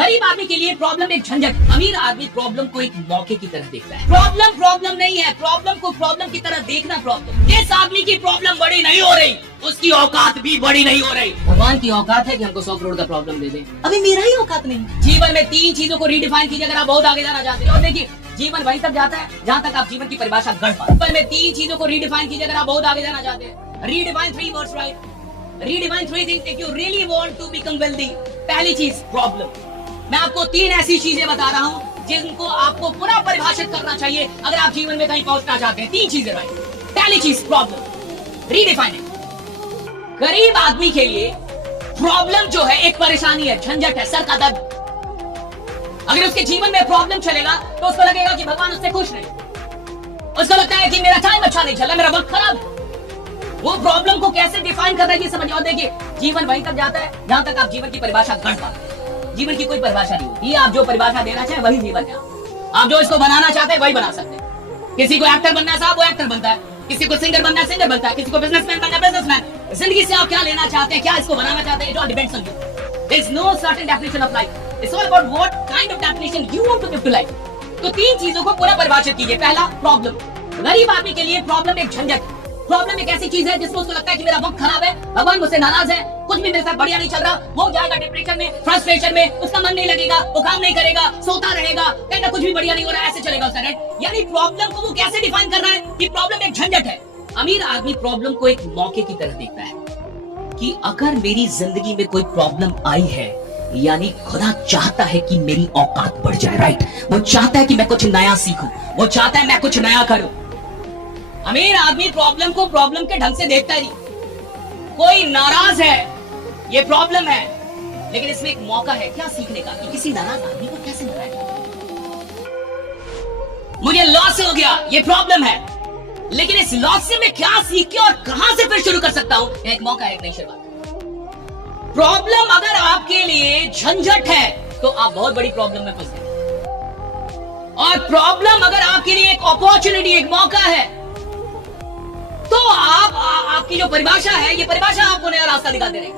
गरीब आदमी के लिए प्रॉब्लम एक झंझट, अमीर आदमी प्रॉब्लम को एक मौके की तरह देखता है। प्रॉब्लम प्रॉब्लम नहीं है, प्रॉब्लम को प्रॉब्लम की तरह देखना प्रॉब्लम। जिस आदमी की प्रॉब्लम बड़ी नहीं हो रही उसकी औकात भी बड़ी नहीं हो रही। भगवान की औकात है कि हमको 100 करोड़ का प्रॉब्लम दे दे, अभी मेरा ही औकात नहीं। जीवन में 3 चीजों को रीडिफाइन कीजिए अगर आप बहुत आगे जाना चाहते हैं। और देखिए जीवन वहीं तक जाता है जहाँ तक आप जीवन की परिभाषा गढ़ पाए। जीवन में 3 चीजों को रीडिफाइन कीजिए अगर आप बहुत आगे जाना चाहते हैं। Redefine 3 words, right? Redefine 3 things if you really want to become wealthy. पहली चीज प्रॉब्लम। मैं आपको 3 ऐसी चीजें बता रहा हूँ जिनको आपको पुनः परिभाषित करना चाहिए अगर आप जीवन में कहीं पहुंचना चाहते हैं। 3 चीजें, राइट? पहली चीज प्रॉब्लम, रीडिफाइन। गरीब आदमी के लिए प्रॉब्लम जो है एक परेशानी है, झंझट है, सर का दर्द। अगर उसके जीवन में प्रॉब्लम चलेगा तो उसको लगेगा कि भगवान उससे खुश नहीं, उसको लगता है कि मेरा टाइम अच्छा नहीं चला, मेरा वक्त खराब है। वो प्रॉब्लम को कैसे डिफाइन कर रहा है ये समझिए। और देखिए जीवन वहीं तक जाता है जहां तक आप जीवन की परिभाषा गढ़ पाते। जीवन की कोई परिभाषा नहीं होती, आप जो परिभाषा देना चाहे वही जीवन है। आप जो इसको बनाना चाहते हैं वही बना सकते हैं। किसी को एक्टर बनना है साहब, वो एक्टर बनता है। किसी को सिंगर बनना है, सिंगर बनता है। किसी को बिजनेसमैन बनना है, बिजनेसमैन। जिंदगी से आप क्या लेना चाहते हैं, क्या इसको बनाना चाहते हैं, it all depends on you. There is no certain definition of life, it's all about what kind of definition you want to give to life. तो 3 चीजों को पूरा परिभाषित कीजिए। पहला प्रॉब्लम। गरीब आदमी के लिए प्रॉब्लम एक झंझट। प्रॉब्लम एक ऐसी चीज है जिसको उसको लगता है कि मेरा वक्त खराब है, भगवान मुझसे नाराज है, कुछ भी मेरे साथ बढ़िया नहीं चल रहा। वो जाएगा डिप्रेशन में, फ्रस्ट्रेशन में, उसका मन नहीं लगेगा, वो काम नहीं करेगा, सोता रहेगा, कहेगा कुछ भी बढ़िया नहीं हो रहा, ऐसे चलेगा उसका, राइट? यानी प्रॉब्लम को वो कैसे डिफाइन कर रहा है कि प्रॉब्लम एक झंझट है। अमीर आदमी प्रॉब्लम को एक मौके की तरह देखता है कि अगर मेरी जिंदगी में कोई प्रॉब्लम आई है यानी खुदा चाहता है कि मेरी औकात बढ़ जाए, राइट? वो चाहता है कि मैं कुछ नया सीखूं, वो चाहता है मैं कुछ नया करूं। अमीर आदमी प्रॉब्लम को प्रॉब्लम के ढंग से देखता ही नहीं। कोई नाराज है, ये प्रॉब्लम है, लेकिन इसमें एक मौका है क्या सीखने का कि किसी नाराज आदमी को कैसे मनाएगा। मुझे लॉस हो गया, ये प्रॉब्लम है, लेकिन इस लॉस से मैं क्या सीख के और कहां से फिर शुरू कर सकता हूं, एक मौका है, एक नई शुरुआत। प्रॉब्लम अगर आपके लिए झंझट है तो आप बहुत बड़ी प्रॉब्लम में फंस गए, और प्रॉब्लम अगर आपके लिए एक अपॉर्चुनिटी, एक मौका है, तो आपकी जो परिभाषा है, ये परिभाषा आपको नया रास्ता दिखाते रहेगी।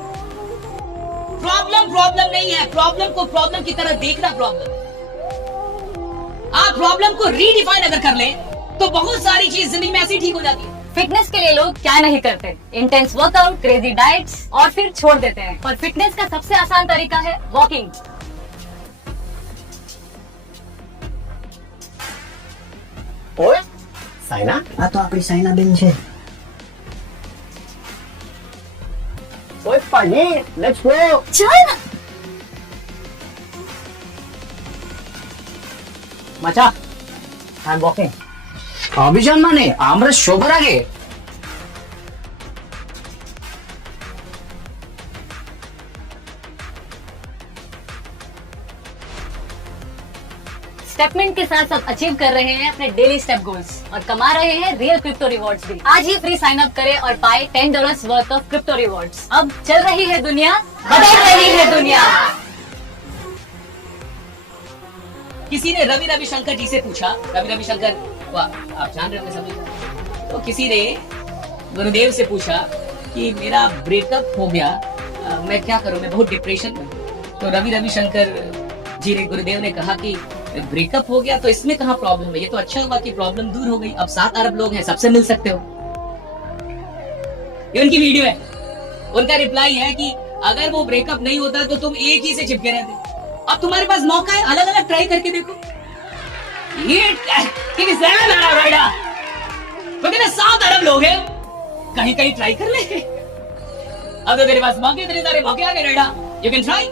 प्रॉब्लम प्रॉब्लम नहीं है, प्रॉब्लम को प्रॉब्लम की तरह देखना प्रॉब्लम। आप प्रॉब्लम को रीडिफाइन अगर कर लें तो बहुत सारी चीज जिंदगी में ऐसी ठीक हो जाती है। फिटनेस के लिए लोग क्या नहीं करते, इंटेंस वर्कआउट, क्रेजी डाइट्स और फिर छोड़ देते हैं। पर फिटनेस का सबसे आसान तरीका है वॉकिंग। ओए साइना, આ તો આપણી સાયનાબેન છે. ओए पानी, लेट्स गो। चल मचा, आई एम वॉकिंग। અભિજાન માને આમરે શોભર આગે. स्टेपमेंट के साथ सब अचीव कर रहे हैं अपने डेली स्टेप गोल्स और कमा रहे हैं रियल क्रिप्टो रिवॉर्ड्स भी। आज ही फ्री साइन अप करें और पाए $10 वर्थ ऑफ क्रिप्टो रिवॉर्ड्स। अब चल रही है दुनिया, बदल रही है दुनिया। किसी ने रवि रविशंकर जी से पूछा, रवि रविशंकर आप जान रहे होंगे सभी, तो किसी ने गुरुदेव से पूछा कि मेरा ब्रेकअप हो गया, मैं क्या करूं, मैं बहुत डिप्रेशन में। तो रवि रविशंकर जी ने, गुरुदेव ने कहा कि ब्रेकअप हो गया तो इसमें कहाँ प्रॉब्लम है, ये तो अच्छा हुआ कि प्रॉब्लम दूर हो गई, अब 7 अरब लोग हैं, सबसे मिल सकते हो। ये उनकी वीडियो है, उनका रिप्लाई है कि अगर वो ब्रेकअप नहीं होता तो तुम एक ही से चिपके रहते, अब तुम्हारे पास मौका है, अलग अलग ट्राई करके देखो। ये 7 अरब लोग हैं, कहीं कहीं ट्राई कर ले। अब तो तेरे पास मौके, इतने सारे मौके आ गए, रेडा, यू कैन ट्राई।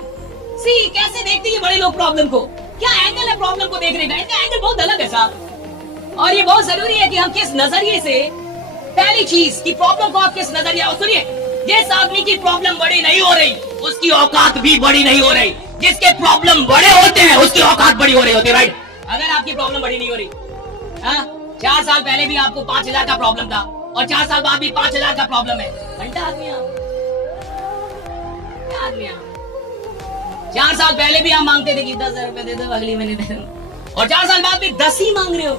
सी कैसे देखते हैं बड़े लोग प्रॉब्लम को, क्या एंगल है प्रॉब्लम को देखने का, इनका एंगल बहुत अलग है साहब। और ये बहुत जरूरी है कि हम किस नजरिए से, पहली चीज कि प्रॉब्लम को आप किस नजरिए, सुनिए, जिस आदमी की प्रॉब्लम बड़ी नहीं हो रही उसकी औकात भी बड़ी नहीं हो रही। जिसके प्रॉब्लम बड़े होते हैं उसकी औकात बड़ी हो रही होती है, राइट? अगर आपकी प्रॉब्लम बड़ी नहीं हो रही, 4 साल पहले भी आपको 5,000 का प्रॉब्लम था और 4 साल बाद भी 5,000 का प्रॉब्लम है, घंटा आदमी आप, क्या आदमी आप। 4 साल पहले भी आप मांगते थे कि 10,000 रुपए दे दो, अगली महीने दे दो, और 4 साल बाद भी 10 ही मांग रहे हो।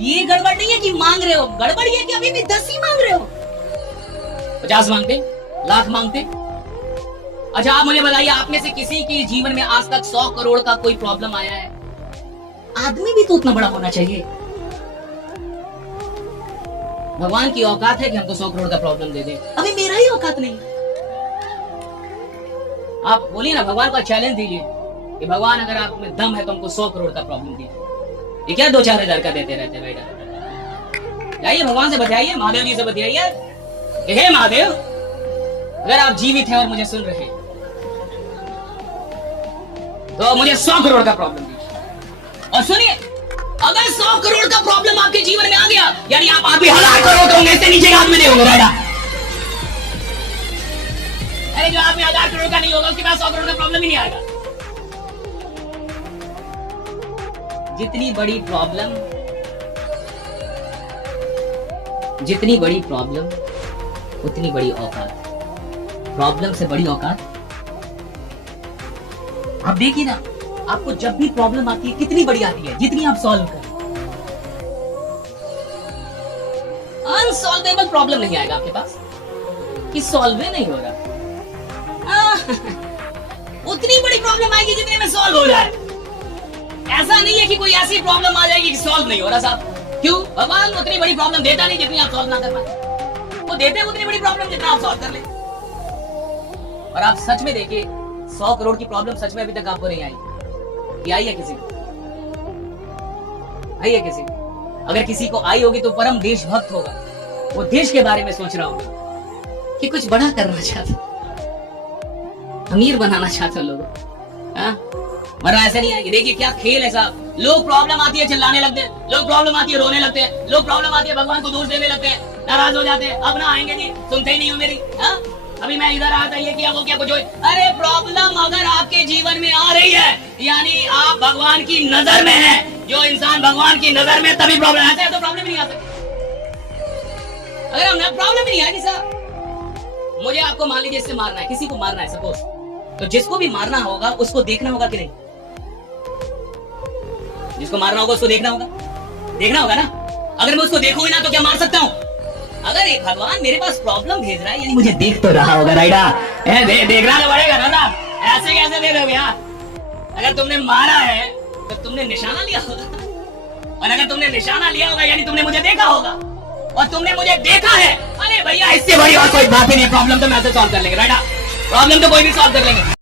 ये गड़बड़ नहीं है कि मांग रहे हो, गड़बड़ ये कि अभी भी 10 ही मांग रहे हो। 50 मांगते, लाख मांगते, अच्छा आप मुझे बताइए, आप में से किसी के जीवन में आज तक 100 करोड़ का कोई प्रॉब्लम आया है? आदमी भी तो उतना बड़ा होना चाहिए। भगवान की औकात है कि हमको 100 करोड़ का प्रॉब्लम दे दे, अभी मेरा ही औकात नहीं। आप बोलिए ना, भगवान का चैलेंज दीजिए कि भगवान अगर आप में दम है तो हमको 100 करोड़ का प्रॉब्लम दीजिए। ये क्या 2-4 हजार का देते रहते बेटा? जाइए भगवान से बतियाइए, महादेव जी से बतियाइए। हे महादेव, अगर आप जीवित हैं और मुझे सुन रहे हैं तो मुझे 100 करोड़ का प्रॉब्लम दीजिए। और सुनिए, अगर 100 करोड़ का प्रॉब्लम आपके जीवन में आ गया, यानी आप आदमी 1000 करोड़ होंगे, इससे नीचे का आदमी नहीं होंगे बेटा। अरे जो आदमी 1000 करोड़ का नहीं होगा उसके पास 100 करोड़ का प्रॉब्लम ही नहीं आएगा। जितनी बड़ी प्रॉब्लम उतनी बड़ी औकात। प्रॉब्लम से बड़ी औकात। आप देखिए ना, आपको जब भी प्रॉब्लम आती है कितनी बड़ी आती है, जितनी आप सॉल्व करें। अनसॉल्वेबल प्रॉब्लम नहीं आएगा आपके पास कि सॉल्व नहीं हो रहा। उतनी बड़ी प्रॉब्लम आएगी जितने में सॉल्व हो जाए। ऐसा नहीं है कि कोई ऐसी प्रॉब्लम आ जाएगी कि सॉल्व नहीं हो रहा साहब। क्यों? भगवान उतनी बड़ी प्रॉब्लम देता नहीं जितनी आप सॉल्व ना कर पाए। वो देते हैं उतनी बड़ी प्रॉब्लम जितना आप सॉल्व कर ले। और आप सच में देखिए, 100 करोड़ की प्रॉब्लम सच में अभी तक आपको नहीं आई। कि आई है किसी को? आई है किसी को? अगर किसी को आई होगी तो परम देशभक्त होगा। वो देश के बारे में सोच रहा होगा कि कुछ बड़ा करना चाहता, अमीर बनाना चाहते लोग। हाँ, वरना ऐसा नहीं आएगी। देखिए क्या खेल है साहब। लोग प्रॉब्लम आती है चिल्लाने लगते हैं, लोग प्रॉब्लम आती है रोने लगते हैं, लोग प्रॉब्लम आती है भगवान को दोष देने लगते हैं, नाराज हो जाते हैं। अब ना आएंगे जी, सुनते ही नहीं हो मेरी। हाँ, अभी मैं इधर आता ये किया वो क्या कुछ हो। अरे प्रॉब्लम अगर आपके जीवन में आ रही है यानी आप भगवान की नजर में हैं। जो इंसान भगवान की नजर में, तभी प्रॉब्लम आता है, तो प्रॉब्लम नहीं आ सकती। अगर हमें प्रॉब्लम ही नहीं आएगी साहब। मुझे आपको मान लीजिए इससे मारना है, किसी को मारना है सपोज, तो जिसको भी मारना होगा उसको देखना होगा कि नहीं? जिसको मारना होगा उसको देखना होगा, देखना होगा ना। अगर मैं उसको देखूंगी ना तो क्या मार सकता हूँ? अगर एक भगवान मेरे पास प्रॉब्लम भेज रहा है यानी मुझे देख तो रहा होगा राइडा। देखना तो पड़ेगा ना साहब। ऐसे कैसे दे दोगे यार? अगर तुमने मारा है तो तुमने निशाना लिया होगा, और अगर तुमने निशाना लिया होगा यानी तुमने मुझे देखा होगा, और तुमने मुझे देखा है। अरे भैया, इससे बड़ी और कोई बात ही नहीं। प्रॉब्लम तो मैं सॉल्व कर लेंगे राइडा। प्रॉब्लम तो कोई भी सॉल्व कर लेंगे।